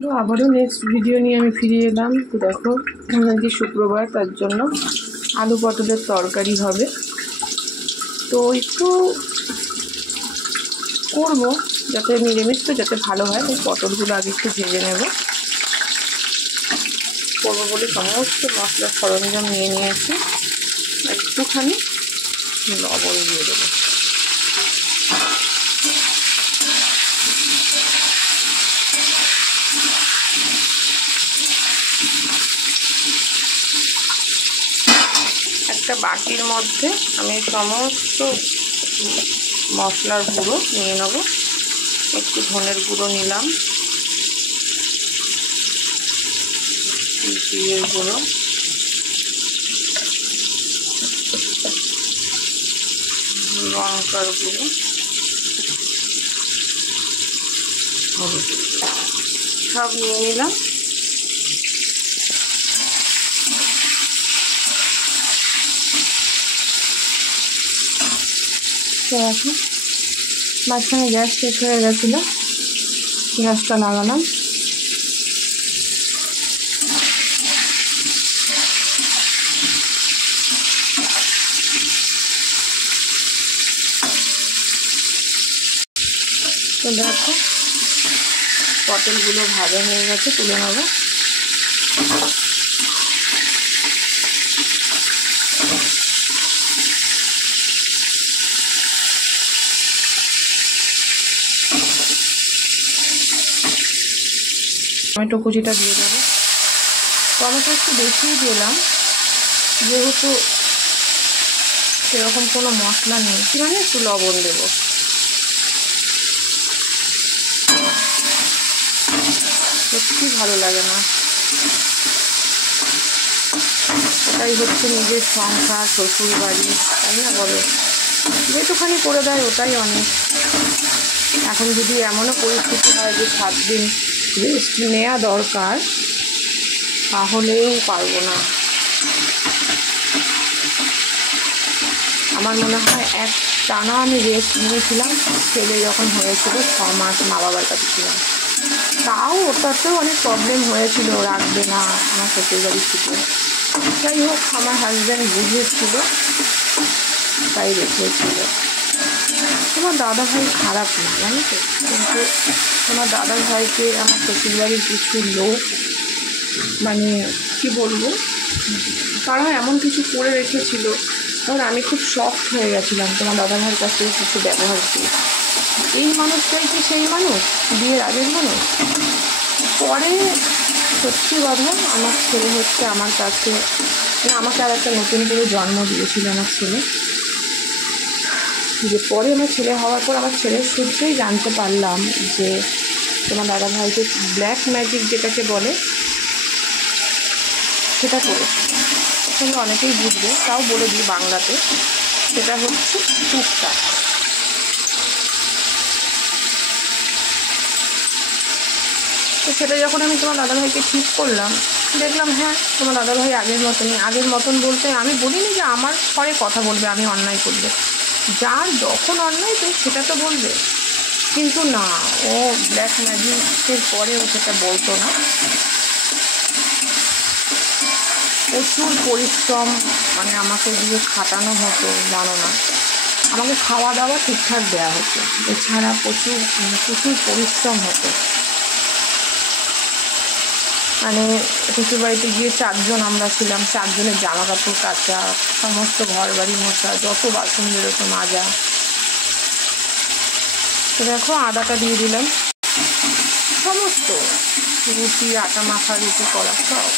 তো আবারও next video নিয়ে আমি ফিরে এলাম। তো দেখো আজকে শুক্রবার, তার জন্য আলু পটলের তরকারি হবে। তো একটু করব যাতে নিরামিষ, তো যাতে ভালো হয়। ওই পটলগুলো আগে একটু ভেজে নেব। করবো বলে সমস্ত মশলার সরঞ্জাম নিয়ে নিয়েছি। একটুখানি লবণ দিয়ে দেবো। একটা বাটির মধ্যে আমি সমস্ত মশলার গুঁড়ো নিয়ে নেব। একটু ধনের গুঁড়ো নিলাম, জিরের গুঁড়ো, লঙ্কার গুঁড়ো, সব নিয়ে নিলাম। তো এখন মাঝখানে গ্যাস শেষ হয়ে গেছিলো, গ্যাসটা লাগালাম। তো দেখো পটলগুলো ভাজা হয়ে গেছে, তুলে নেবো। টমেটো কুচিটা দিয়ে দেবো। টমেটো একটু বেশিই দিলাম, যেহেতু সেরকম কোনো মশলা নেই, মানে একটু লবণ দেবো। সত্যি ভালো লাগে না, ওটাই হচ্ছে নিজের সংসার, শ্বশুর বাড়ি, তাই না বলো? যেটুখানি করে দেয় ওটাই অনেক। এখন যদি এমনও পরিস্থিতি হয় যে 7 দিন রেস্ট নেওয়া দরকার, তাহলেও পারবো না। আমার মনে হয় এক টানা আমি রেস্ট নিয়েছিলাম ছেলে যখন হয়েছিল, 6 মাস মা বাবার কাছে ছিলাম। তাও ওটাতেও অনেক প্রবলেম হয়েছিল, রাখবে না আমার শ্বশুর বাড়ি থেকে। যাই হোক, আমার হাজব্যান্ড বুঝেছিল, তাই রেখেছিল। তোমার দাদা ভাই খারাপ না, জানো তো, কিন্তু তোমার দাদা ভাইকে আমার শ্বশুরবাড়ির কিছু লোক, মানে কি বলবো, তারা এমন কিছু করে রেখেছিল, তখন আমি খুব শকড হয়ে গেছিলাম তোমার দাদা ভাইয়ের কাছ থেকে কিছু ব্যবহার পেয়ে। এই মানুষটাই কি সেই মানুষ, বিয়ের আগের মানুষ? পরে সত্যি কথা, আমার ছেলে হচ্ছে আমার কাছে, আমাকে আর একটা নতুন করে জন্ম দিয়েছিল আমার ছেলে। যে পরে আমার ছেলে হওয়ার পর আমার ছেলের সূত্রেই জানতে পারলাম যে তোমার দাদা ভাইকে ব্ল্যাক ম্যাজিক যেটাকে বলে সেটা করেছে। সেটা অনেকেই বুঝবে, তাও বলে দিই বাংলাতে। সেটা হচ্ছে টুকটাক। তো সেটা যখন আমি তোমার দাদাভাইকে ঠিক করলাম, দেখলাম হ্যাঁ তোমার দাদাভাই আগের মতন বলতে আমি বলিনি যে আমার পরে কথা বলবে আমি অন্যায় করলে। যার যখন অন্যায় তো সেটা তো বলবে, কিন্তু না, ও ব্ল্যাক ম্যাজিকের পরে ও সেটা বলতো না। প্রচুর পরিশ্রম, মানে আমাকে দিয়ে খাটানো হতো, জানো না, আমাকে খাওয়া দাওয়া ঠিকঠাক দেওয়া হতো, এছাড়া প্রচুর পরিশ্রম হতো। মানে শ্বশুর বাড়িতে গিয়ে 4 জন আমরা ছিলাম, 4 জনের জামা কাপড় কাচা, সমস্ত ঘর বাড়ি মোছা, যত বাসন বেরোতো মাজা। তো দেখো আদাটা দিয়ে দিলাম, সমস্ত রুটি, আটা মাখা, রুটি করা সব।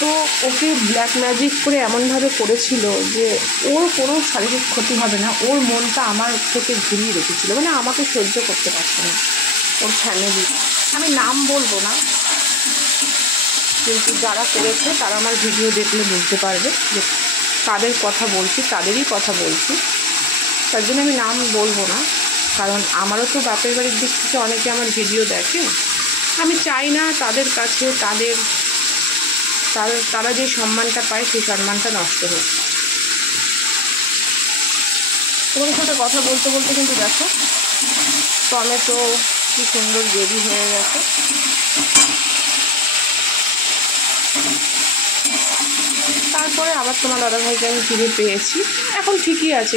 তো ওকে ব্ল্যাক ম্যাজিক করে এমনভাবে করেছিল যে ওর কোনো শারীরিক ক্ষতি হবে না, ওর মনটা আমার থেকে ঘুরিয়ে রেখেছিল, মানে আমাকে সহ্য করতে পারছে না ওর ফ্যামিলি। আমি নাম বলবো না, কিন্তু যারা করেছে তারা আমার ভিডিও দেখলে বুঝতে পারবে যে কাদের কথা বলছি, তাদেরই কথা বলছি। তার জন্য আমি নাম বলবো না, কারণ আমারও তো বাপের বাড়ির দিক থেকে অনেকে আমার ভিডিও দেখে। আমি চাই না তাদের কাছে তারা যে সম্মানটা পায় সেই সম্মানটা নষ্ট হোক। তোমাদের সাথে কথা বলতে বলতে কিন্তু দেখো টমেটো কি সুন্দর গ্রেভি হয়ে গেছে। তারপরে আবার তোমার দাদাভাইকে আমি ফিরে পেয়েছি, এখন ঠিকই আছে।